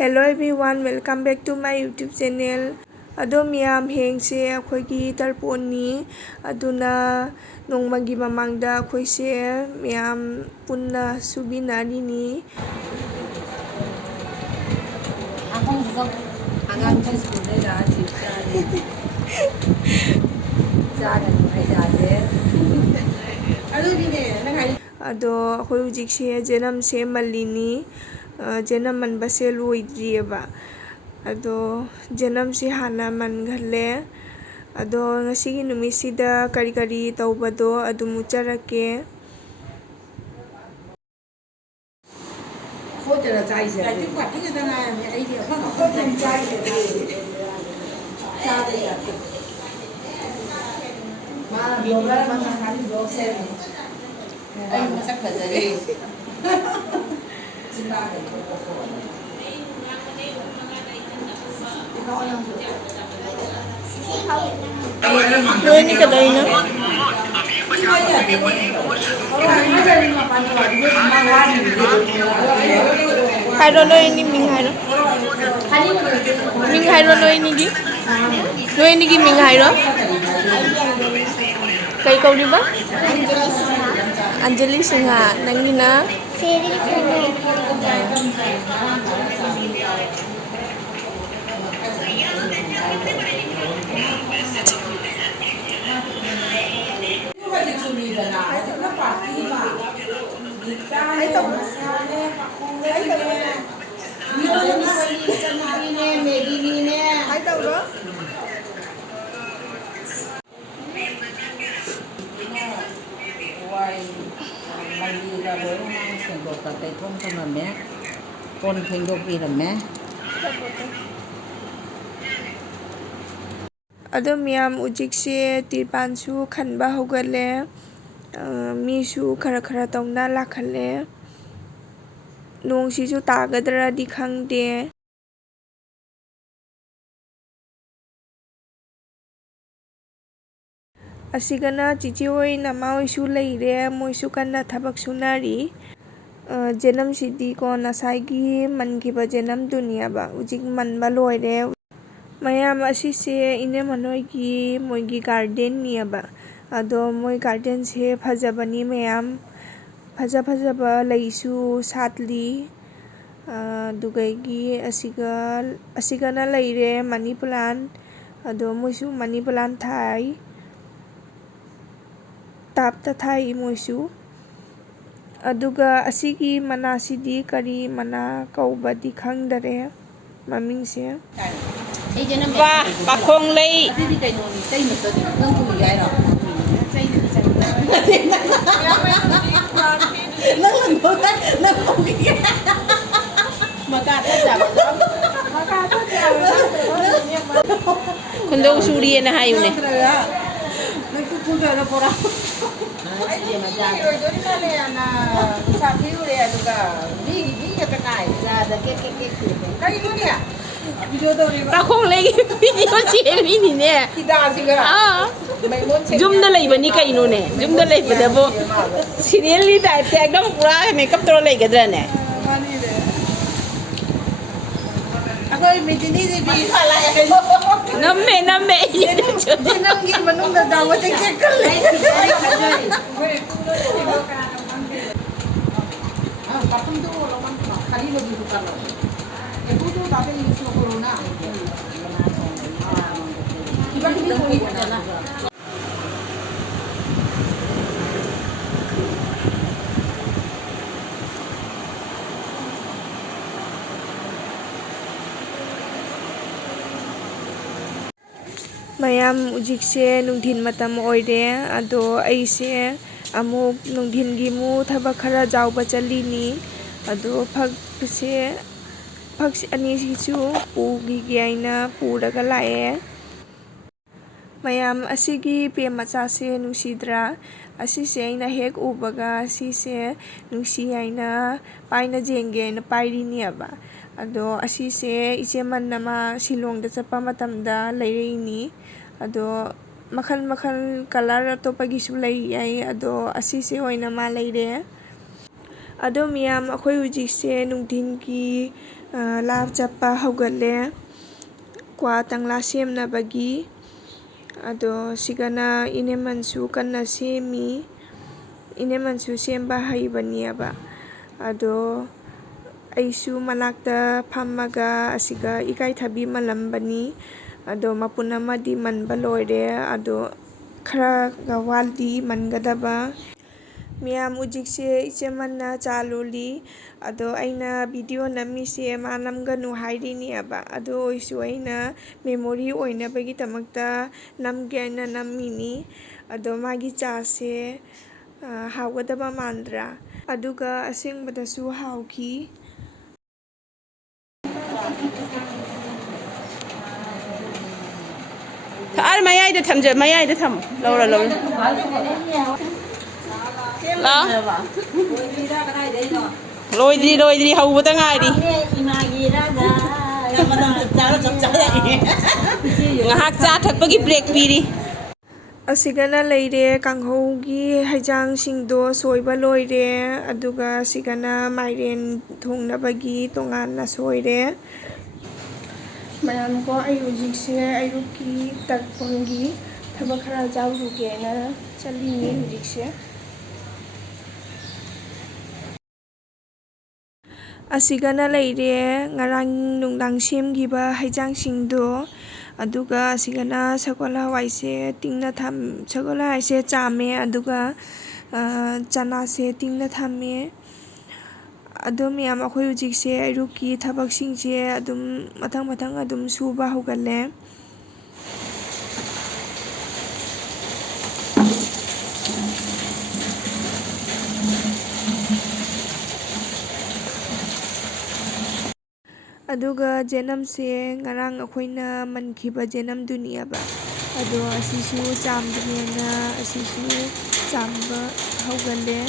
Hello everyone, welcome back to my YouTube channel. Ado miyam hengse akhoi Tarpon ni aduna nongmagi mamangda akhoi se miyam punna subinari ni. Ado akhoi hujik se jenam se malini jenam manbase loidrieba. Ado jenam si hana mangale ado ngasigi numisida kari taubado adu mucharake ini kadainya I don't know ini minghairo no ini gi no ini gi minghairo kai kau di ba Anjali Sinha nangina Sering Ado miyam ujik se Tarpon su khanba hogale mi su khara tauna lakhale nong si su tagadra di khangde asigana chichi hoi nama hoi su leire moi su kanna thabak sunari jenam sidi ko nasaigi mangiba jenam dunia ba ujik manba loire mayam asise ine manoigi moigi garden niaba ado moi garden se phajabani mayam phajaba laisu satli dugaigi asigana leire money plant ado moisu money plant thai tapta thai moisu aduga asigi mana sidi kari mana kaubadi khangdare maming se Ba bakong lay Kundong suri na hayo ne Bakong lay video chemi ni ne Zoom na lay ba ni kaino ne Zoom na lay ba dabo serial ni type te ekdom pura makeup toro lay gadra ne Namme Jinanggi manung da dawa check kale Kapung tu orang kali lebih bukan lah. Itu tu tapi isu corona. Tiba-tiba boleh jalan. mayam ujik se nungdhin matam oire ado aise amuk nungdhin gi mu thaba khara jawba chalini ado phag ani sisu pugi aina puraga lae mayam asigi pe macha se nusidra asise aina hek ubaga asise nusi aina paina jenge na pairini aba ado asise icheman nama silong da chapa matamda leireini ado makhan color atopagi su lei ai ado asise hoina ma leire ado miyam akhoi hujik se nungdhin ki ꯂꯥꯞ ꯆꯠꯄ ꯍꯧꯒꯠꯂꯦ ꯀ꯭ꯋꯥ ꯇꯪꯂꯥ ꯁꯦꯝꯅꯕꯒꯤ ꯑꯗꯣ ꯁꯤꯒꯅ ꯏꯅꯦꯃꯟꯁꯨ ꯀꯟꯅ ꯁꯦꯝꯃꯤ ꯏꯅꯦꯃꯟꯁꯨ ꯁꯦꯝꯕ ꯍꯩꯕꯅꯦꯕ ꯑꯗꯣ ꯑꯩꯁꯨ ꯃꯅꯥꯛꯇ ꯐꯝꯃꯒ ꯑꯁꯤꯒ ꯏꯀꯥꯏꯊꯕꯤ ꯃꯜꯂꯝꯕꯅꯤ ꯑꯗꯣ ꯃꯄꯨꯟ ꯑꯃꯗꯤ ꯃꯟꯕ ꯂꯣꯏꯔꯦ ꯑꯗꯣ ꯈꯔꯒ ꯋꯥꯠꯂꯤ ꯃꯟꯒꯗꯕ ꯃꯌꯥꯝ ꯍꯧꯖꯤꯛꯁꯦ ꯏꯆꯦꯃꯟꯅ ꯆꯥ ꯂꯣꯜꯂꯤ ꯑꯗꯣ ꯑꯩꯅ ꯚꯤꯗꯤꯑꯣ ꯅꯝꯃꯤꯁꯦ ꯃꯥ ꯅꯝꯒꯅꯨ ꯍꯥꯏꯔꯤꯅꯦꯕ ꯑꯗꯨ ꯑꯣꯏꯔꯁꯨ ꯑꯩꯅ ꯃꯦꯃꯣꯔꯤ ꯑꯣꯏꯅꯕꯒꯤꯗꯃꯛꯇ ꯅꯝꯒꯦ ꯍꯥꯏꯅ ꯅꯝꯃꯤꯅꯤ ꯑꯗꯣ ꯃꯥꯒꯤ ꯆꯥꯁꯦ ꯍꯥꯎꯒꯗꯕ ꯃꯥꯟꯗ꯭ꯔꯥ ꯑꯗꯨꯒ ꯑꯁꯦꯡꯕꯗꯁꯨ ꯍꯥꯎꯈꯤ ꯃꯌꯥꯏꯗ ꯊꯝꯖ ꯃꯌꯥꯏꯗ ꯊꯝꯃꯣ ꯂꯧꯔ ꯂꯣꯏꯗ꯭ꯔꯤ ꯍꯧꯕꯗ ꯉꯥꯏꯔꯤ ꯉꯥꯏꯍꯥꯛ ꯆꯥ ꯊꯛꯄꯒꯤ ꯕ꯭ꯔꯦꯛ ꯄꯤꯔꯤ ꯑꯁꯤꯒꯅ ꯂꯩꯔꯦ ꯀꯥꯡꯍꯧꯒꯤ ꯍꯩꯖꯥꯡꯁꯤꯡꯗꯣ ꯁꯣꯏꯕ ꯂꯣꯏꯔꯦ ꯑꯗꯨꯒ ꯑꯁꯤꯒꯅ ꯃꯥꯏꯔꯦꯟ ꯊꯣꯡꯅꯕꯒꯤ ꯇꯣꯉꯥꯟꯅ ꯁꯣꯏꯔꯦ ꯃꯌꯥꯝꯀꯣ ꯑꯩ ꯍꯧꯖꯤꯛꯁꯦ ꯑꯌꯨꯛꯀꯤ ꯇꯔꯄꯣꯟꯒꯤ ꯊꯕꯛ ꯈꯔ ꯌꯥꯎꯔꯨꯒꯦꯅ ꯆꯠꯂꯤꯅꯤ ꯍꯧꯖꯤꯛꯁꯦ ꯑꯁꯤꯒꯅ ꯂꯩꯔꯦ ꯉꯔꯥꯡ ꯅꯨꯡꯗꯥꯡ ꯁꯦꯝꯈꯤꯕ ꯍꯩꯖꯥꯡꯁꯤꯡꯗꯣ ꯑꯗꯨꯒ ꯑꯁꯤꯒꯅ ꯁꯒꯣꯜ ꯍꯋꯥꯏꯁꯦ ꯁꯒꯣꯜ ꯍꯋꯥꯏꯁꯦ ꯆꯥꯝꯃꯦ ꯑꯗꯨꯒ ꯆꯅꯥꯁꯦ ꯇꯤꯡꯅ ꯊꯝꯃꯦ ꯑꯗꯣ ꯃꯌꯥꯝ ꯑꯩꯈꯣꯏ ꯍꯧꯖꯤꯛꯁꯦ ꯑꯌꯨꯛꯀꯤ ꯊꯕꯛꯁꯤꯡꯁꯦ ꯑꯗꯨꯝ ꯃꯊꯪ ꯑꯗꯨꯝ ꯁꯨꯕ ꯍꯧꯒꯠꯂꯦ ꯑꯗꯨꯒ ꯖꯦꯅꯝꯁꯦ ꯉꯔꯥꯡ ꯑꯩꯈꯣꯏꯅ ꯃꯟꯈꯤꯕ ꯖꯦꯅꯝꯗꯨꯅꯦꯕ ꯑꯗꯣ ꯑꯁꯤꯁꯨ ꯆꯥꯝꯗ꯭ꯔꯤꯉꯩꯅ ꯑꯁꯤꯁꯨ ꯆꯥꯝꯕ ꯍꯧꯒꯠꯂꯦ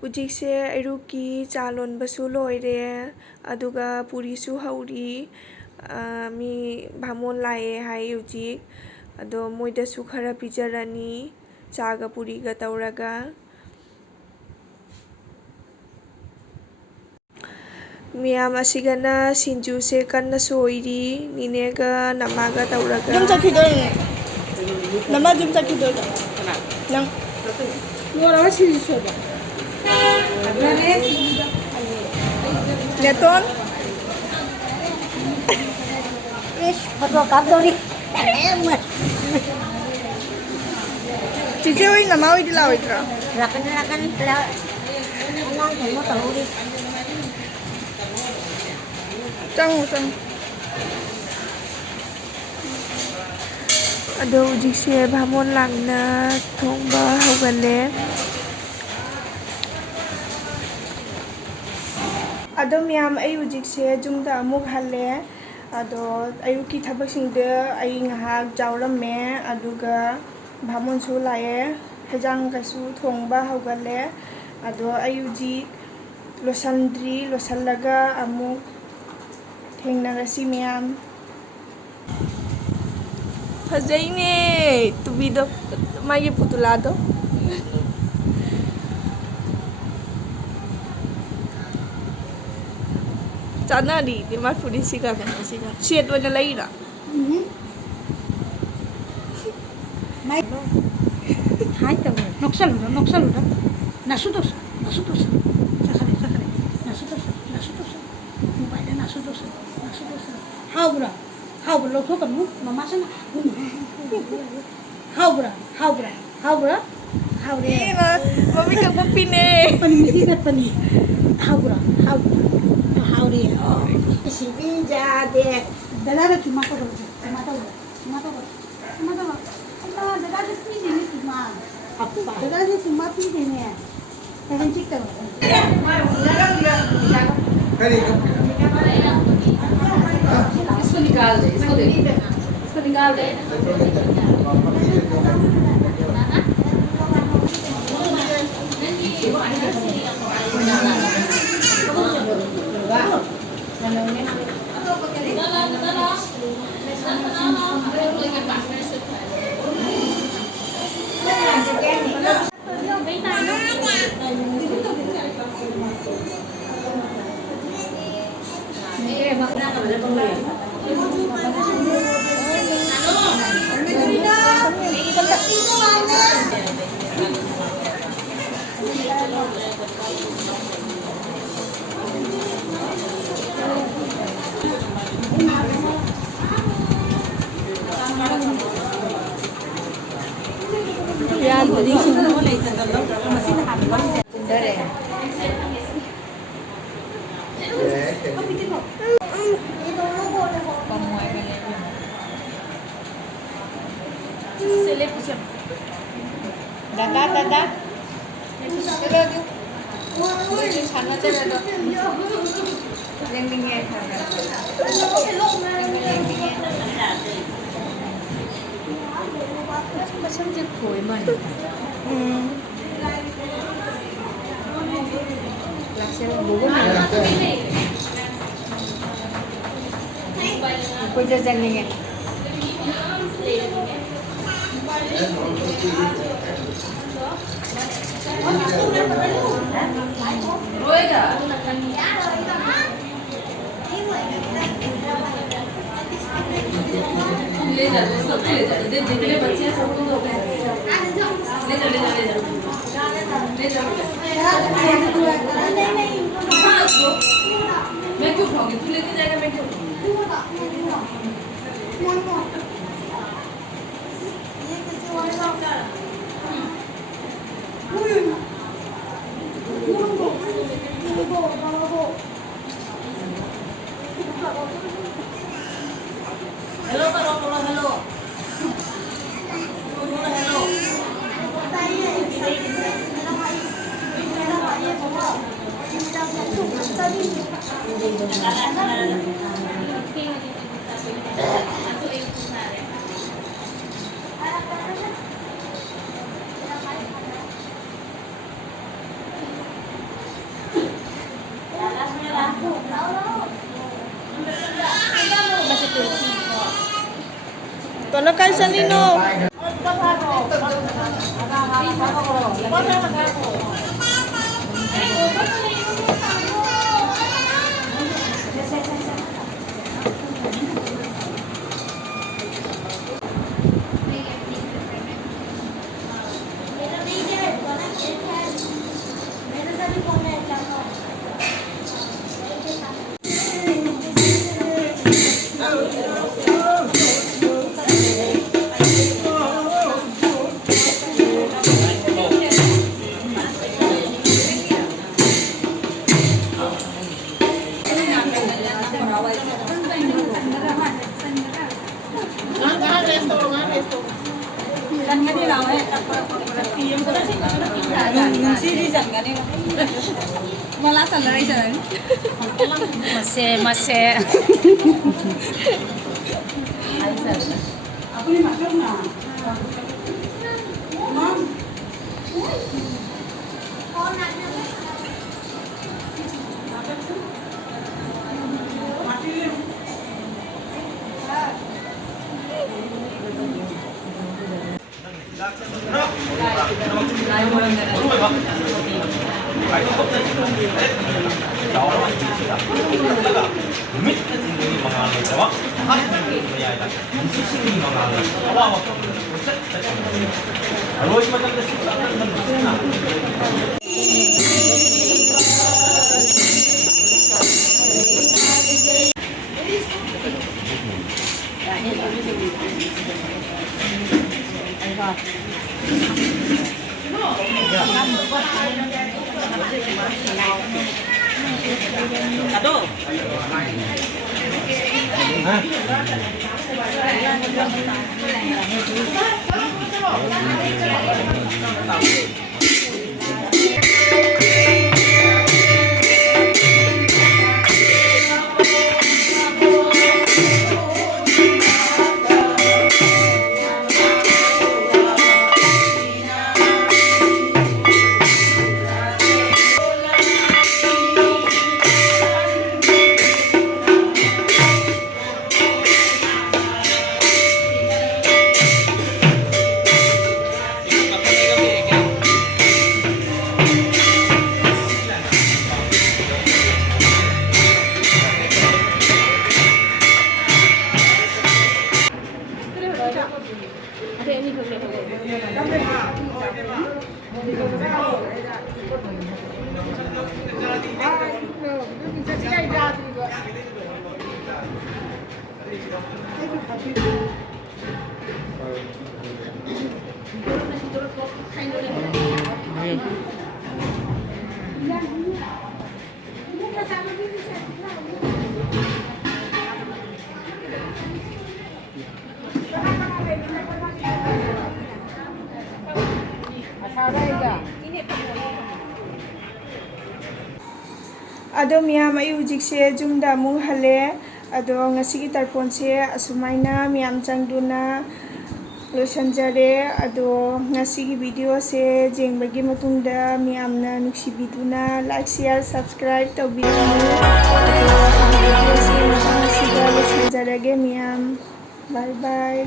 ꯍꯧꯖꯤꯛꯁꯦ ꯑꯌꯨꯛꯀꯤ ꯆꯥ ꯂꯣꯟꯕꯁꯨ ꯂꯣꯏꯔꯦ ꯑꯗꯨꯒ ꯄꯨꯔꯤꯁꯨ ꯍꯧꯔꯤ ꯃꯤ ꯚꯥꯃꯣꯟ ꯂꯥꯛꯑꯦ ꯍꯥꯏ ꯍꯧꯖꯤꯛ ꯑꯗꯣ ꯃꯣꯏꯗꯁꯨ ꯈꯔ ꯄꯤꯖꯔꯅꯤ ꯆꯥꯒ ꯄꯨꯔꯤꯒ ꯇꯧꯔꯒ ꯃꯤꯌꯥꯝ ꯑꯁꯤꯒꯅ ꯁꯤꯡꯖꯨꯁꯦ ꯀꯟꯅ ꯁꯣꯏꯔꯤ ꯅꯤꯅꯦꯒ ꯅꯃꯥꯒ ꯇꯧꯔꯒ ꯌꯨꯝ ꯆꯠꯈꯤꯗꯣꯏꯅꯦ ꯅꯃꯥ ꯌꯨꯝ ꯆꯠꯈꯤꯗꯣꯏꯅꯣ ꯅꯪ ꯂꯣꯏꯔꯒ ꯁꯤꯡꯖꯨ ꯁꯨꯕ ꯅꯦꯇꯣꯟ Foto kapdori. ꯆꯤꯆꯦ ꯍꯣꯏ ꯅꯃꯥ ꯍꯣꯏꯗꯤ ꯂꯥꯛꯑꯣꯏꯗ꯭ꯔꯣ Lakan la. Anong kayo tahuri. ꯆꯪꯉꯨ ꯑꯗꯣ ꯍꯧꯖꯤꯛꯁꯦ ꯚꯥꯃꯣꯟ ꯂꯥꯡꯅ ꯊꯣꯡꯕ ꯍꯧꯒꯠꯂꯦ ꯑꯗꯣ ꯃꯌꯥꯝ ꯑꯩ ꯍꯧꯖꯤꯛꯁꯦ ꯌꯨꯝꯗ ꯑꯃꯨꯛ ꯍꯜꯂꯦ ꯑꯗꯣ ꯑꯌꯨꯛꯀꯤ ꯊꯕꯛꯁꯤꯡꯗ ꯑꯩ ꯉꯥꯏꯍꯥꯛ ꯌꯥꯎꯔꯝꯃꯦ ꯑꯗꯨꯒ ꯚꯥꯃꯣꯟꯁꯨ ꯂꯥꯛꯑꯦ ꯍꯩꯖꯥꯡꯒꯁꯨ ꯊꯣꯡꯕ ꯍꯧꯒꯠꯂꯦ ꯑꯗꯣ ꯑꯩ ꯍꯧꯖꯤꯛ ꯂꯣꯏꯁꯜꯂꯒ ꯑꯃꯨꯛ ꯊꯦꯡꯅꯔꯁꯤ ꯃꯌꯥꯝ ꯐꯖꯩꯅꯦ ꯇꯨꯕꯤꯗꯣ ꯃꯥꯒꯤ ꯄꯨꯇꯨꯂꯥꯗꯣ ꯆꯥꯅꯔꯤ ꯃꯥꯏ ꯐꯨꯔꯤꯠꯁꯤꯒ ꯀꯩꯅꯣꯁꯤꯒ ꯁꯦꯠ ꯑꯣꯏꯅ ꯂꯩꯔꯥ Hai tahu. Noksaluda. Nasudos. Sakare. Nasudos. Mobile nasudos. Haubra. Lokho kamu mama sana. Haubra. Haure. Mami kagpapine Panimigat pani. Haure. Sibi jade. Dalala cuma ko. Cuma tahu. Dalala sini cuma. Apa? Dalala cuma sini. Kalian cek tahu. इसको निकाल दे Yan, pwedeng sinuno na itadalaw. Masina kami ba? Dere. Pamuhay ka na yun. Silip siya. Dada. Sana talaga. Yang bingit. Masang ko man. Laksya ng bugo na. Pwede dyan ningin. मैं क्यों खाऊंगी तू लेके जाएगा मैं क्यों हेलो करो थोड़ा hello Tono kayo sa Nino. Masih. Aku ni makan na. Mom. numit mga tawa harus macam Aduh. ꯑꯗꯣ ꯃꯌꯥꯝ ꯑꯩ ꯍꯧꯖꯤꯛꯁꯦ ꯌꯨꯝꯗ ꯑꯃꯨꯛ ꯍꯜꯂꯦ ꯑꯗꯣ ꯉꯁꯤꯒꯤ ꯇꯔꯄꯣꯟꯁꯦ ꯑꯁꯨꯃꯥꯏꯅ ꯃꯌꯥꯝ ꯆꯪꯗꯨꯅ ꯂꯣꯏꯁꯤꯟꯖꯔꯦ ꯑꯗꯣ ꯉꯁꯤꯒꯤ ꯚꯤꯗꯤꯑꯣꯁꯦ ꯌꯦꯡꯕꯒꯤ ꯃꯇꯨꯡꯗ ꯃꯌꯥꯝꯅ ꯅꯨꯡꯁꯤꯕꯤꯗꯨꯅ ꯂꯥꯏꯛ ꯁꯤꯌꯔ ꯁꯕꯁꯀ꯭ꯔꯥꯏꯕ ꯇꯧꯕꯤꯔꯝꯃꯨ ꯑꯗꯣ ꯚꯤꯗꯤꯑꯣꯁꯦ ꯃꯇꯥꯡ ꯑꯁꯤꯗ ꯂꯣꯏꯁꯤꯟꯖꯔꯒꯦ ꯃꯌꯥꯝ ꯕꯥꯏ ꯕꯥꯏ